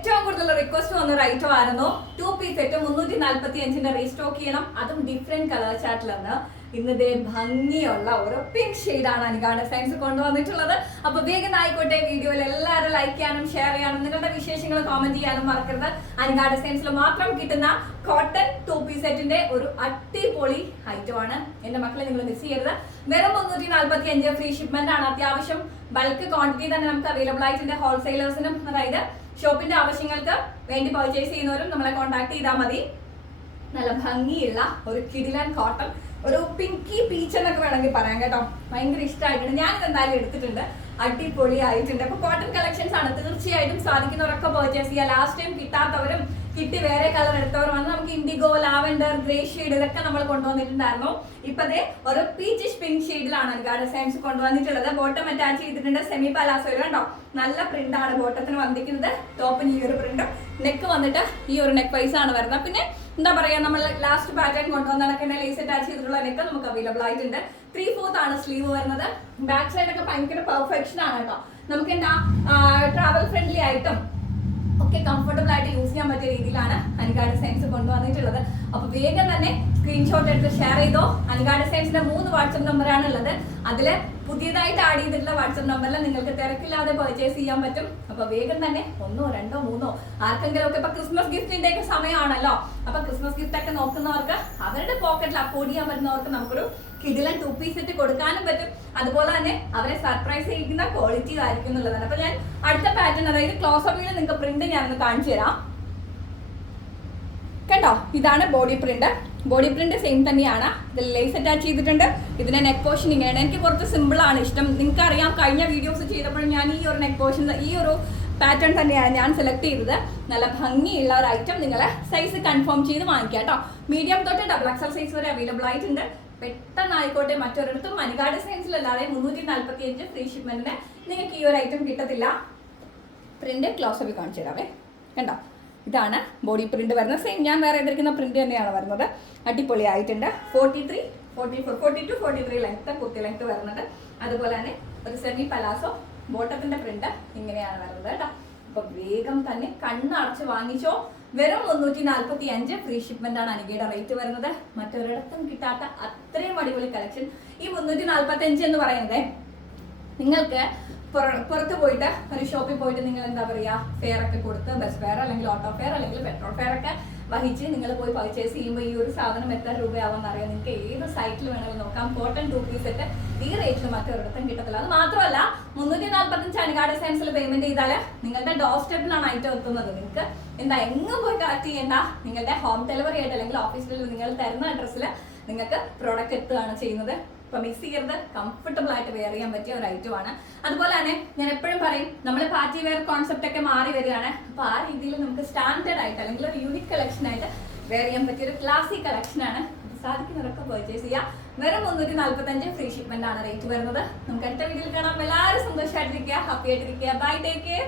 ഏറ്റവും കൂടുതൽ റിക്വസ്റ്റ് വന്ന ഒരു ഐറ്റം ആയിരുന്നു. ടു പീസ് സെറ്റ് മുന്നൂറ്റി നാല്പത്തി അഞ്ചിന്റെ റീസ്റ്റോക്ക് ചെയ്യണം. അതും ഡിഫറെന്റ് കളർ ചാർട്ടിലാണ് ഇന്നത്തെ ഭംഗിയുള്ള ഒരു പിങ്ക് ഷെയ്ഡാണ് അനുഗാഡ സയൻസ് കൊണ്ടുവന്നിട്ടുള്ളത്. അപ്പൊ വേഗം ആയിക്കോട്ടെ വീഡിയോയിൽ എല്ലാവരും ലൈക്ക് ചെയ്യാനും ഷെയർ ചെയ്യാനും നിങ്ങളുടെ വിശേഷങ്ങൾ കോമന്റ് ചെയ്യാനും മറക്കരുത്. അനുഗാഡ സയൻസിൽ മാത്രം കിട്ടുന്ന കോട്ടൺ ടു സെറ്റിന്റെ ഒരു അടിപൊളി ആണ്. എന്റെ മക്കളെ നിങ്ങൾ മിസ് ചെയ്യരുത്. വെറും മുന്നൂറ്റി നാല്പത്തി അഞ്ച് ഫ്രീ ഷിപ്മെന്റ് ആണ്. അത്യാവശ്യം ബൾക്ക് ക്വാണ്ടിറ്റി തന്നെ നമുക്ക് അവൈലബിൾ ആയിട്ടുണ്ട് ഹോൾസെയിലേഴ്സിനും അതായത് ഷോപ്പിന്റെ ആവശ്യങ്ങൾക്ക് വേണ്ടി പർച്ചേസ് ചെയ്യുന്നവരും നമ്മളെ കോൺടാക്ട് ചെയ്താൽ മതി. നല്ല ഭംഗിയുള്ള ഒരു കിടിലൻ കോട്ടൺ ഒരു പിങ്കി പീച്ച് എന്നൊക്കെ വേണമെങ്കിൽ പറയാം കേട്ടോ. ഭയങ്കര ഇഷ്ടമായിട്ടുണ്ട്. ഞാൻ എന്തായാലും എടുത്തിട്ടുണ്ട്. അടിപൊളി ആയിട്ടുണ്ട് അപ്പൊ കോട്ടൺ കളക്ഷൻസ് ആണ്. തീർച്ചയായിട്ടും സാധിക്കുന്നവരൊക്കെ പർച്ചേസ് ചെയ്യുക ലാസ്റ്റ് ടൈം കിട്ടാത്തവരും കിട്ടി വേറെ കളർ എടുത്തവർ വന്ന് നമുക്ക് ഇൻഡിഗോ ലാവെൻഡർ ഗ്രേ ഷെയ്ഡ് ഇതൊക്കെ നമ്മൾ കൊണ്ടുവന്നിട്ടുണ്ടായിരുന്നു. ഇപ്പതേ ഒരു പീച്ചിഷ് പിങ്ക് ഷെയ്ഡിലാണ് ഗാർഡൻ സയൻസ് കൊണ്ടുവന്നിട്ടുള്ളത്. ബോട്ടം അറ്റാച്ച് ചെയ്തിട്ടുണ്ട് സെമി പലാസോയിൽ കണ്ടോ? നല്ല പ്രിന്റ് ആണ് ബോട്ടത്തിന് വന്നിരിക്കുന്നത്. ടോപ്പിന് ഈ ഒരു പ്രിന്റും നെക്ക് വന്നിട്ട് ഈ ഒരു നെക്ക് വൈസ് ആണ് വരുന്നത്. പിന്നെ എന്താ പറയാ നമ്മൾ ലാസ്റ്റ് പാറ്റേൺ കൊണ്ടുവന്നിടക്കുന്ന ലേസ് അറ്റാച്ച് ചെയ്തിട്ടുള്ള നെക്ക് നമുക്ക് അവൈലബിൾ ആയിട്ടുണ്ട്. ത്രീ ഫോർത്ത് ആണ് സ്ലീവ് വരുന്നത്. ബാക്ക് സൈഡ് ഒക്കെ ഭയങ്കര പെർഫെക്ഷൻ ആണ് കേട്ടോ. നമുക്ക് എന്താ ട്രാവൽ ഫ്രണ്ട്ലി ആയിട്ടും ഒക്കെ കംഫർട്ടബിൾ ആയിട്ട് യൂസ് ചെയ്യാൻ പറ്റിയ രീതിയിലാണ് ഹനികാട് സയൻസ് കൊണ്ടുവന്നിട്ടുള്ളത്. അപ്പൊ വേഗം തന്നെ സ്ക്രീൻഷോട്ട് എടുത്ത് ഷെയർ ചെയ്തോ? അനുഗാഡ സയൻസിന്റെ മൂന്ന് വാട്സപ്പ് നമ്പറാണ് ഉള്ളത് അതിൽ പുതിയതായിട്ട് ആഡ് ചെയ്തിട്ടുള്ള വാട്സപ്പ് നമ്പറിൽ നിങ്ങൾക്ക് തിരക്കില്ലാതെ പർച്ചേസ് ചെയ്യാൻ പറ്റും. അപ്പൊ വേഗം തന്നെ ഒന്നോ രണ്ടോ മൂന്നോ ആർക്കെങ്കിലും ഒക്കെ ഇപ്പൊ ക്രിസ്മസ് ഗിഫ്റ്റിന്റെ ഒക്കെ സമയമാണല്ലോ. അപ്പൊ ക്രിസ്മസ് ഗിഫ്റ്റ് ഒക്കെ നോക്കുന്നവർക്ക് അവരുടെ പോക്കറ്റിൽ അഫോർഡ് ചെയ്യാൻ പറ്റുന്നവർക്ക് നമുക്കൊരു കിടിലൻ ടു പീസ് ഇട്ട് കൊടുക്കാനും പറ്റും. അതുപോലെ തന്നെ അവരെ സർപ്രൈസ് ചെയ്യിക്കുന്ന ക്വാളിറ്റി ആയിരിക്കും എന്നുള്ളതാണ്. അപ്പൊ ഞാൻ അടുത്ത പാറ്റേൺ അതായത് ക്ലോസ് ഓഫ് നിങ്ങൾക്ക് പ്രിന്റ് ഞാനൊന്ന് കാണിച്ചു തരാം കണ്ടോ ഇതാണ് body print body print same തന്നെയാണ്. ഇതിൽ ലേസ് അറ്റാച്ച് ചെയ്തിട്ടുണ്ട്. ഇതിന്റെ നെക്ക് പോർഷൻ ഇങ്ങനെയാണ്. എനിക്ക് കുറച്ച് സിമ്പിൾ ആണ് ഇഷ്ടം. നിങ്ങൾക്ക് അറിയാം കഴിഞ്ഞ വീഡിയോസ് ചെയ്തപ്പോൾ ഞാൻ ഈ ഒരു നെക്ക് പോർഷൻ ഈ ഒരു പാറ്റേൺ തന്നെയാണ് ഞാൻ സെലക്ട് ചെയ്തത്. നല്ല ഭംഗിയുള്ള ഒരു ഐറ്റം നിങ്ങൾ സൈസ് കൺഫേം ചെയ്ത് വാങ്ങിക്കുക കേട്ടോ. മീഡിയം തൊട്ട് ഡബിൾ എക്സൽ സൈസ് വരെ അവൈലബിൾ ആയിട്ടുണ്ട്. പെട്ടെന്ന് ആയിക്കോട്ടെ മറ്റൊരിടത്തും മണികാട് സൈൻസിലല്ലാതെ മുന്നൂറ്റി നാൽപ്പത്തി അഞ്ച് ഫ്രീ ഷിപ്മെന്റിന് നിങ്ങൾക്ക് ഈ ഒരു ഐറ്റം കിട്ടത്തില്ല. പ്രിന്റ് ക്ലോസ് അപ്പ് കാണിച്ചു തരാവേ. കണ്ടോ? ഇതാണ് ബോഡി പ്രിന്റ് വരുന്നത്. സെയിം ഞാൻ വേറെ ചെയ്തിരിക്കുന്ന പ്രിന്റ് തന്നെയാണ് വരുന്നത്. അടിപൊളി ആയിട്ടുണ്ട് forty three forty four forty two forty three length കുത്തി ലെങ്ത് വരുന്നത്. അതുപോലെ തന്നെ ഒരു സെമി പലാസോ ബോട്ടത്തിന്റെ പ്രിന്റ് ഇങ്ങനെയാണ് വരുന്നത് കേട്ടോ. അപ്പൊ വേഗം തന്നെ കണ്ണടച്ച് വാങ്ങിച്ചോ. വെറും മുന്നൂറ്റി നാല്പത്തി അഞ്ച് ഫ്രീ ഷിപ്മെന്റ് ആണ് അനികയുടെ റേറ്റ് വരുന്നത്. മറ്റൊരിടത്തും കിട്ടാത്ത അത്രയും അടിപൊളി കളക്ഷൻ ഈ മുന്നൂറ്റി നാല്പത്തി അഞ്ച് എന്ന് പറയുന്നത് നിങ്ങൾക്ക് പുറത്ത് പോയിട്ട് ഒരു ഷോപ്പിൽ പോയിട്ട് നിങ്ങൾ എന്താ പറയുക ഫെയർ ഒക്കെ കൊടുത്ത് ബസ് ഫെയർ അല്ലെങ്കിൽ ഓട്ടോ ഫെയർ അല്ലെങ്കിൽ പെട്രോൾ ഫെയർ ഒക്കെ വഹിച്ച് നിങ്ങൾ പോയി പർച്ചേസ് ചെയ്യുമ്പോൾ ഈ ഒരു സാധനം എത്ര രൂപയാവുമെന്ന് അറിയാം നിങ്ങൾക്ക് ഏത് സൈറ്റിൽ വേണമെങ്കിലും നോക്കാം. കോട്ടൺ ടു പീസ് സെറ്റ് ഈ റേറ്റിൽ മറ്റൊരിടത്തും കിട്ടത്തില്ല അത് മാത്രമല്ല മുന്നൂറ്റി നാൽപ്പത്തഞ്ച് അണികാട് സയൻസിൽ പേയ്മെന്റ് ചെയ്താൽ നിങ്ങളുടെ ഡോർ സ്റ്റെപ്പിലാണ് ഐറ്റം എത്തുന്നത്. നിങ്ങൾക്ക് എന്താ എങ്ങും പോയി കളക്ട് ചെയ്യേണ്ട നിങ്ങളുടെ ഹോം ഡെലിവറി ആയിട്ട് അല്ലെങ്കിൽ ഓഫീസിൽ നിങ്ങൾ തരുന്ന അഡ്രസ്സിൽ നിങ്ങൾക്ക് പ്രോഡക്റ്റ് എത്തുകയാണ് ചെയ്യുന്നത്. അപ്പൊ മിക്സ് ചെയ്യരുത്. കംഫർട്ടബിൾ ആയിട്ട് വെയർ ചെയ്യാൻ പറ്റിയ ഒരു ഐറ്റം ആണ്. അതുപോലെ തന്നെ ഞാൻ എപ്പോഴും പറയും നമ്മൾ പാർട്ടി വെയർ കോൺസെപ്റ്റ് ഒക്കെ മാറി വരികയാണ്. അപ്പോൾ ആ രീതിയിൽ നമുക്ക് സ്റ്റാൻഡേർഡ് ആയിട്ട് അല്ലെങ്കിൽ ഒരു യൂണിക് കളക്ഷൻ ആയിട്ട് വെയർ ചെയ്യാൻ പറ്റിയ ഒരു ക്ലാസിക് കളക്ഷൻ ആണ്. സാധിക്കുന്നവരൊക്കെ പർച്ചേസ് ചെയ്യാം വെറും മുന്നൂറ്റി നാല്പത്തഞ്ച് ഫ്രീ ഷിപ്മെന്റ് ആണ് റേറ്റ് വരുന്നത്. നമുക്ക് അടുത്ത വീട്ടിൽ കാണാം. എല്ലാവരും സന്തോഷമായിട്ടിരിക്കുക. ഹാപ്പി ആയിട്ടിരിക്കുക. Bye take care